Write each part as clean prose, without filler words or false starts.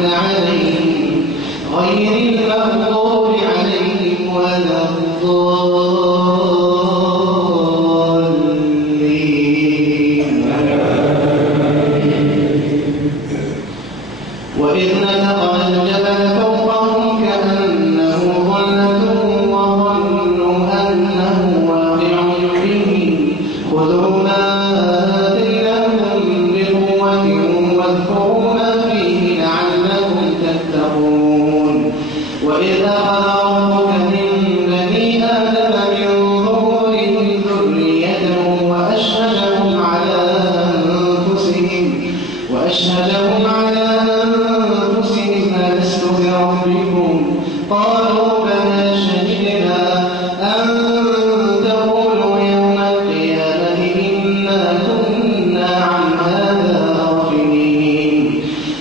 أنعمت عليهم غير المغضوب عليهم ولا الضالين. وإذ نتقنا الجبل فوقهم كأنه ظلة وظنوا أنه واقع بهم خذوا ما آتيناكم بقوة واذكروا ما فيه لعلكم تتقون. وإذ أخذ ربك من بني آدم من ظهورهم ذريتهم وأشهدهم على أنفسهم ألست بربكم قالوا بلى شهدنا أن تقولوا يوم القيامة إنا كنا عن هذا غافلين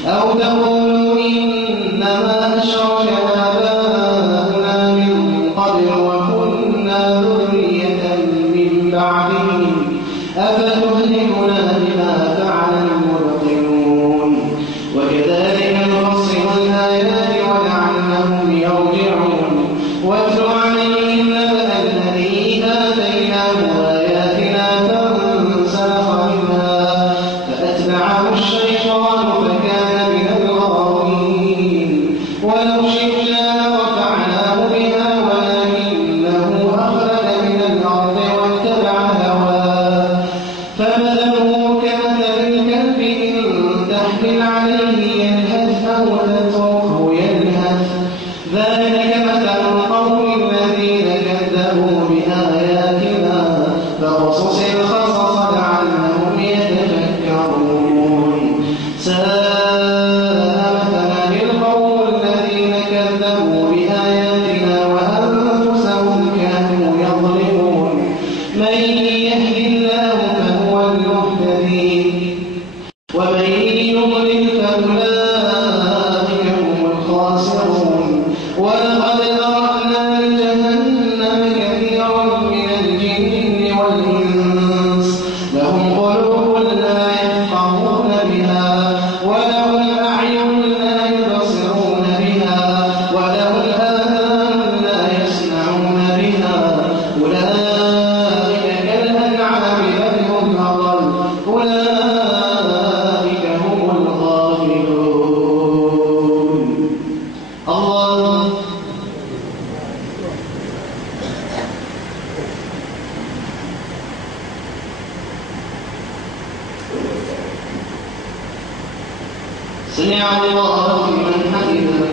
أو تقولوا إنما أشرك آباؤنا من قبل وكنا ذرية من بعدهم أفتهلكنا بما فعل المبطلون. وكذلك نفصل الآيات ولعلهم يرجعون. واتل عليهم نبأ الذي آتيناه آياتنا فانسلخ منها فأتبعه الشيطان فكان من الغاوين. ولو شئنا لرفعناه بها ولكنه أخلد من الأرض واتبع هواه فمثله كمثل الكلب إن تحمل عليه يلهث أو تتركه يلهث ذلك مثل القوم الذين كذبوا بآياتنا فاقصص القصص لعلهم يتفكرون. ساء مثلا القوم الذين كذبوا بآياتنا وأنفسهم كانوا يظلمون. من يهد الله فهو المهتدي ومن يضلل فأولئك هم الخاسرون. ولقد ذرأنا لجهنم كثيرا من الجن والإنس لهم قلوب لا يفقهون بها ولهم أعين لا يبصرون بها ولهم آذان لا يسمعون بها أولئك كالأنعام بل هم أضل أولئك هم الغافلون. الله سمع الله لمن حمده.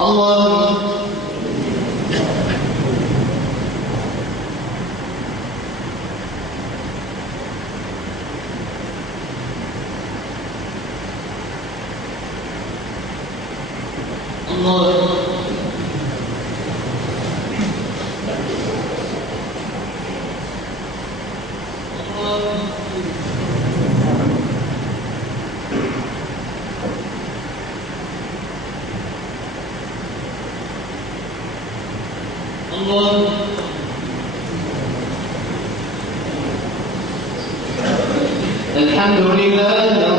الله الله الله الحمد لله